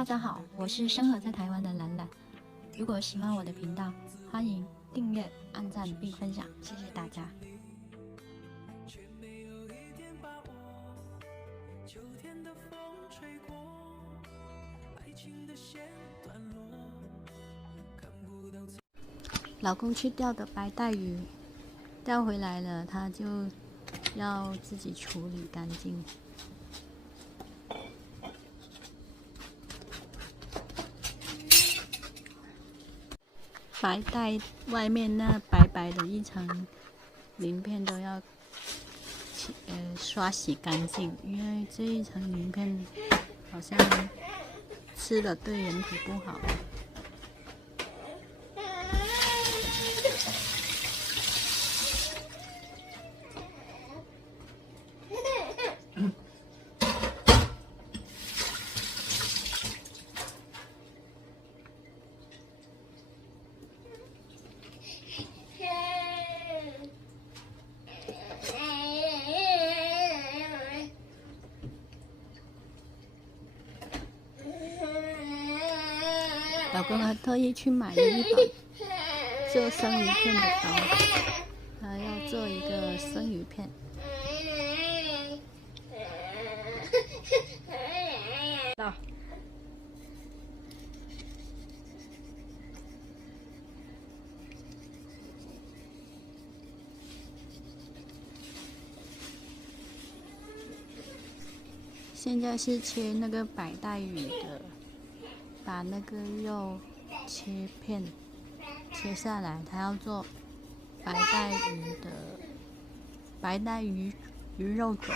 大家好，我是生活在台湾的兰兰。如果喜欢我的频道，欢迎订阅、按赞并分享，谢谢大家。老公去钓的白带鱼，钓回来了，他就要自己处理干净。白带外面那白白的一层鳞片都要刷洗干净，因为这一层鳞片好像吃了对人体不好。老公还特意去买了一把做生鱼片的刀，他要做一个生鱼片。到。现在是切那个白带鱼的，把那个肉切片切下来，他要做白带鱼肉卷。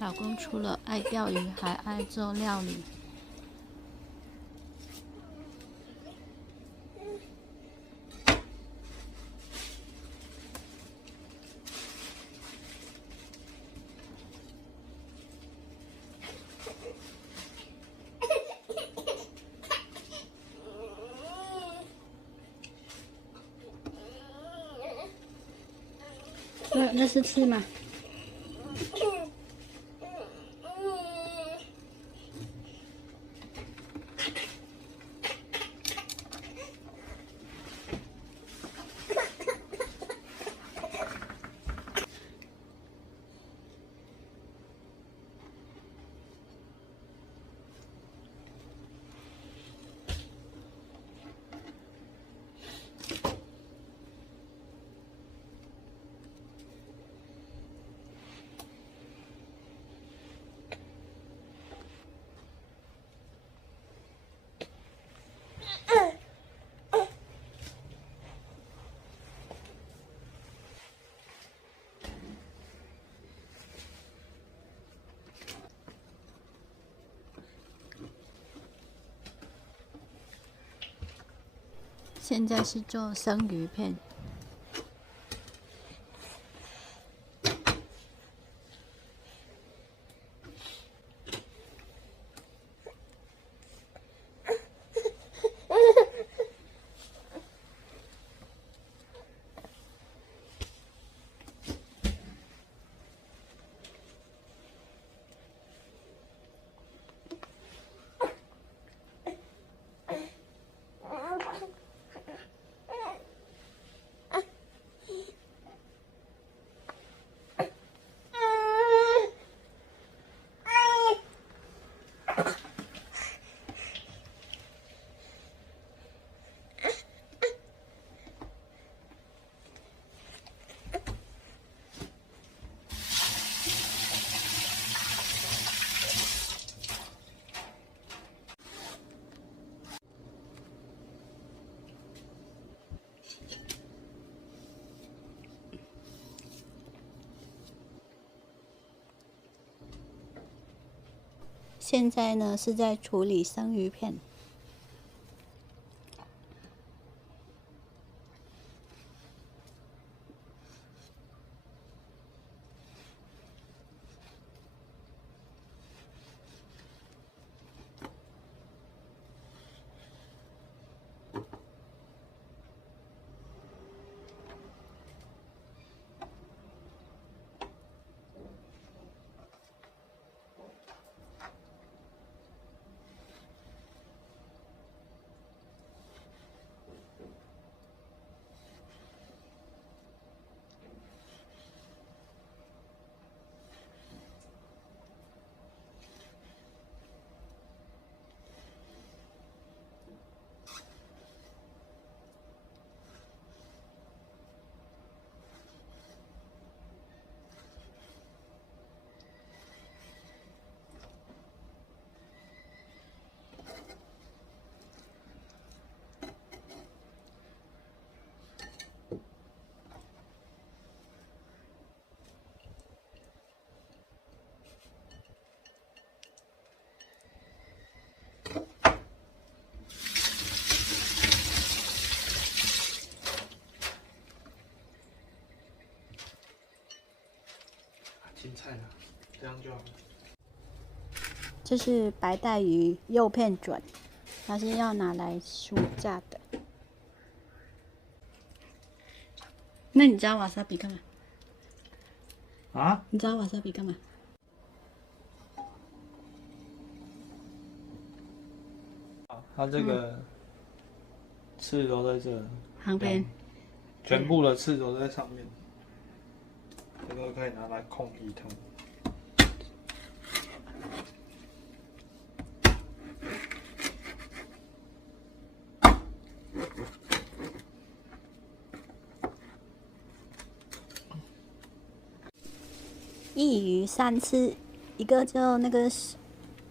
老公除了爱钓鱼，还爱做料理。那是刺吗？现在是做生鱼片。现在呢是在处理生鱼片。青菜啦，这样就好了。这是白带鱼肉片卷，它是要拿来酥炸的。那你加瓦萨比干嘛？啊？你加瓦萨比干嘛？它这个刺都在这，旁边。全部的刺都在上面，这个可以拿来控鱼汤。一鱼三吃，一个就那个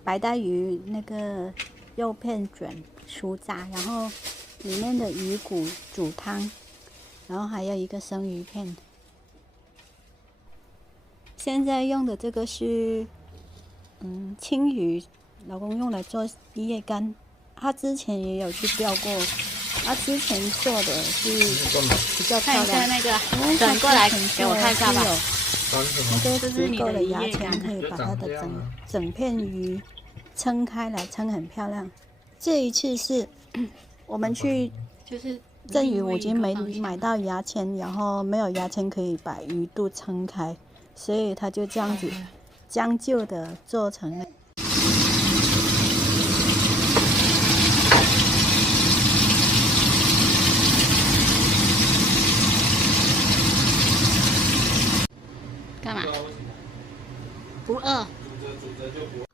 白带鱼那个肉片卷酥炸，然后里面的鱼骨煮汤，然后还有一个生鱼片。现在用的这个是青鱼，老公用来做叶干，他之前也有去钓过，他之前做的是比较漂亮。看一下那个，转过来给我看一下吧。那个足够的牙签可以把它的整片鱼撑开来，撑很漂亮。这一次是我们去就是正鱼五金没买到牙签，然后没有牙签可以把鱼肚撑开，所以他就这样子将就的做成了。干嘛？不知道为什么不饿。煮着煮着就不饿。